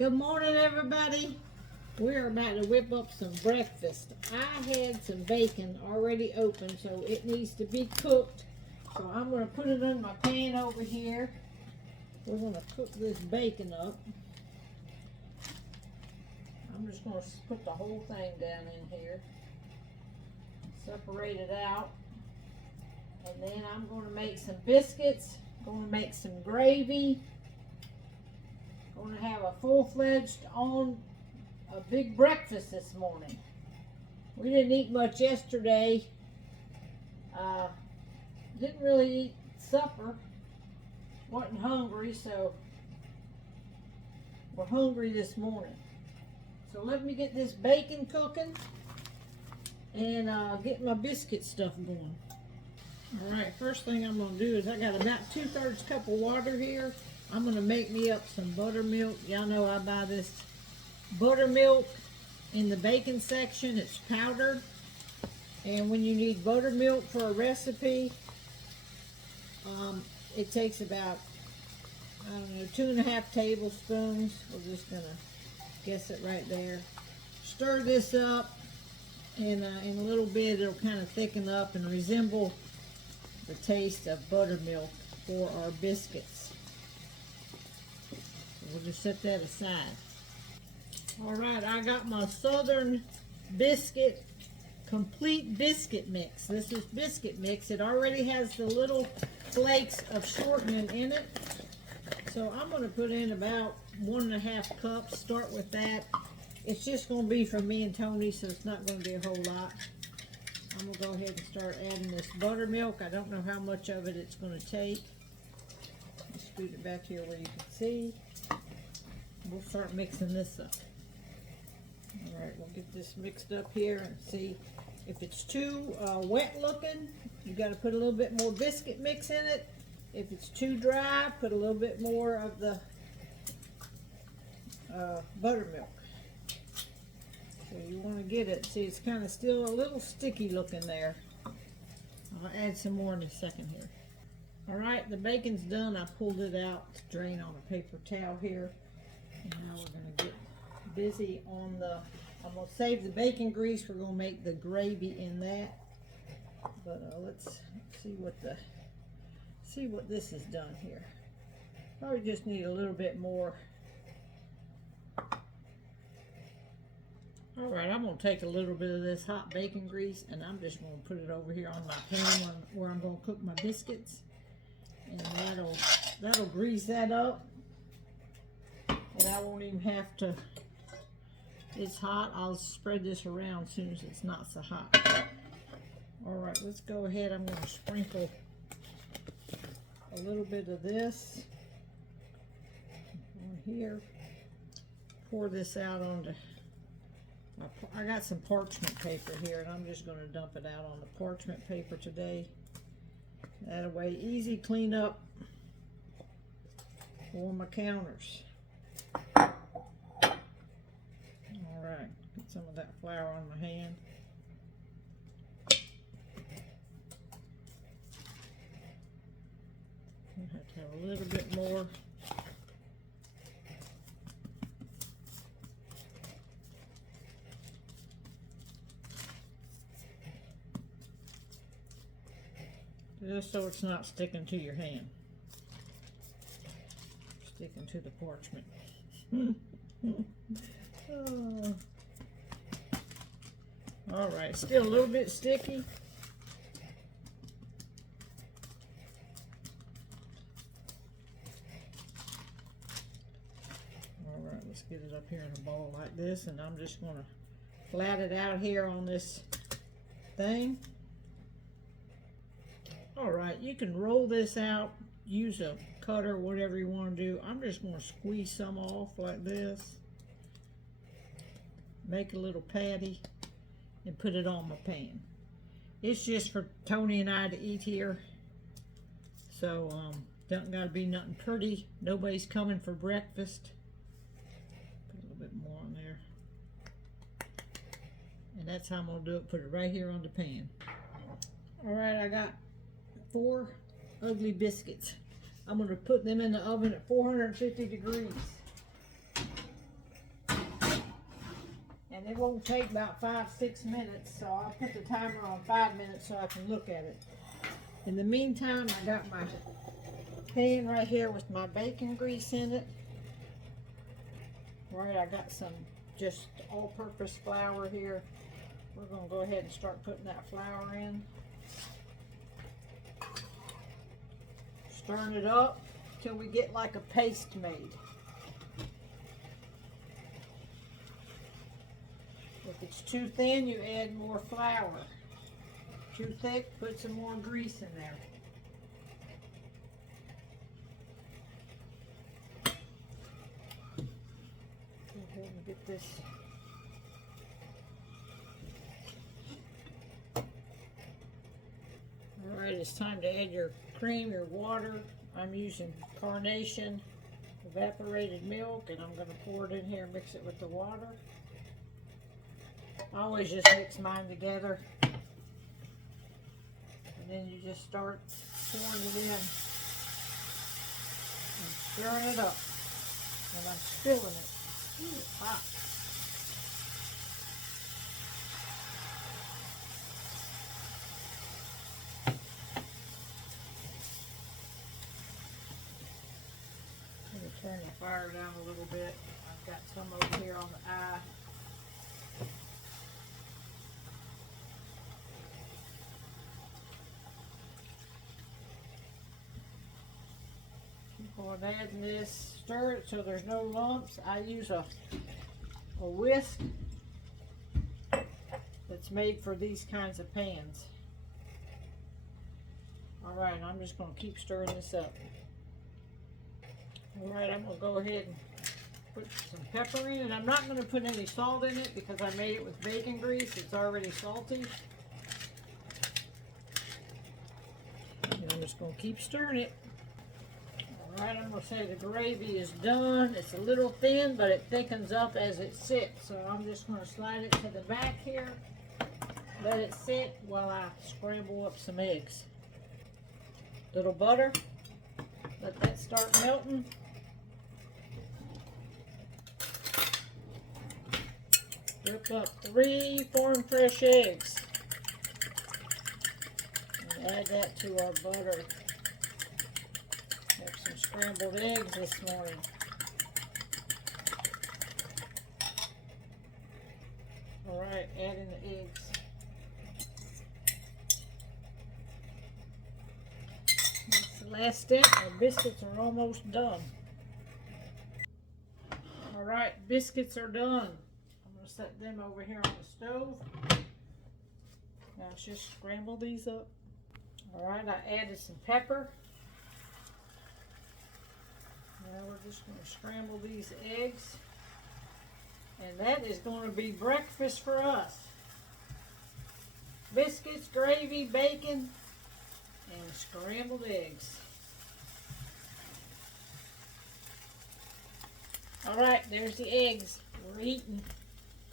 Good morning, everybody. We're about to whip up some breakfast. I had some bacon already open, so it needs to be cooked. So I'm going to put it in my pan over here. We're going to cook this bacon up. I'm just going to put the whole thing down in here. Separate it out. And then I'm going to make some biscuits. Going to make some gravy. Going to have a full-fledged on a big breakfast this morning. We didn't eat much yesterday. Didn't really eat supper. Wasn't hungry, so we're hungry this morning. So let me get this bacon cooking and get my biscuit stuff going. Alright, first thing I'm going to do is I got about 2/3 cup of water here. I'm going to make me up some buttermilk. Y'all know I buy this buttermilk in the bacon section. It's powdered. And when you need buttermilk for a recipe, it takes about, I don't know, 2.5 tablespoons. We're just going to guess it right there. Stir this up, and in a little bit it'll kind of thicken up and resemble the taste of buttermilk for our biscuits. We'll just set that aside. Alright, I got my Southern Biscuit complete biscuit mix. This is biscuit mix. It already has the little flakes of shortening in it. So I'm going to put in about 1.5 cups. Start with that. It's just going to be for me and Tony, so it's not going to be a whole lot. I'm going to go ahead and start adding this buttermilk. I don't know how much of it it's going to take. Let's scoot it back here where you can see. We'll start mixing this up. Alright, we'll get this mixed up here and see if it's too wet looking. You got to put a little bit more biscuit mix in it. If it's too dry, put a little bit more of the buttermilk. So you want to get it. See, it's kind of still a little sticky looking there. I'll add some more in a second here. Alright, the bacon's done. I pulled it out to drain on a paper towel here. And now we're going to get busy on I'm going to save the bacon grease. We're going to make the gravy in that. But let's see what this has done here. Probably just need a little bit more. Alright, I'm going to take a little bit of this hot bacon grease and I'm just going to put it over here on my pan where I'm going to cook my biscuits. And that'll grease that up. And I won't even have to, it's hot, I'll spread this around as soon as it's not so hot. Alright, let's go ahead. I'm going to sprinkle a little bit of this on here. Pour this out onto, I got some parchment paper here and I'm just going to dump it out on the parchment paper today. That way, easy cleanup for my counters. Alright, get some of that flour on my hand. I have to have a little bit more. Just so it's not sticking to your hand. Sticking to the parchment. Oh. Alright, still a little bit sticky. Alright, let's get it up here in a ball like this, and I'm just going to flat it out here on this thing. Alright, you can roll this out, use a cutter, whatever you want to do. I'm just going to squeeze some off like this. Make a little patty and put it on my pan. It's just for Tony and I to eat here. So, don't gotta be nothing pretty. Nobody's coming for breakfast. Put a little bit more on there. And that's how I'm gonna do it. Put it right here on the pan. Alright, I got 4 ugly biscuits. I'm going to put them in the oven at 450 degrees. And it won't take about 5-6 minutes, so I'll put the timer on 5 minutes so I can look at it. In the meantime, I got my pan right here with my bacon grease in it. Right, I got some just all-purpose flour here. We're going to go ahead and start putting that flour in. Stirring it up till we get like a paste made. If it's too thin, you add more flour. Too thick, put some more grease in there. Go ahead and get this. Alright, it's time to add your cream, your water. I'm using Carnation evaporated milk, and I'm going to pour it in here and mix it with the water. I always just mix mine together. And then you just start pouring it in and stirring it up. And I'm spilling it. Ooh, it's hot. Let me turn the fire down a little bit. I've got some over here on the eye. Keep on adding this. Stir it so there's no lumps. I use a whisk that's made for these kinds of pans. Alright, I'm just going to keep stirring this up. Alright, I'm going to go ahead and put some pepper in it. I'm not going to put any salt in it because I made it with bacon grease. It's already salty. And I'm just going to keep stirring it. Alright, I'm going to say the gravy is done. It's a little thin, but it thickens up as it sits. So I'm just going to slide it to the back here. Let it sit while I scramble up some eggs. Little butter. Let that start melting. Whip up 3 form fresh eggs. And add that to our butter. Have some scrambled eggs this morning. Alright, add in the eggs. That's the last step. Our biscuits are almost done. Alright, biscuits are done. I'm going to set them over here on the stove. Now let's just scramble these up. Alright, I added some pepper. Now we're just going to scramble these eggs. And that is going to be breakfast for us. Biscuits, gravy, bacon, and scrambled eggs. Alright, there's the eggs. We're eating.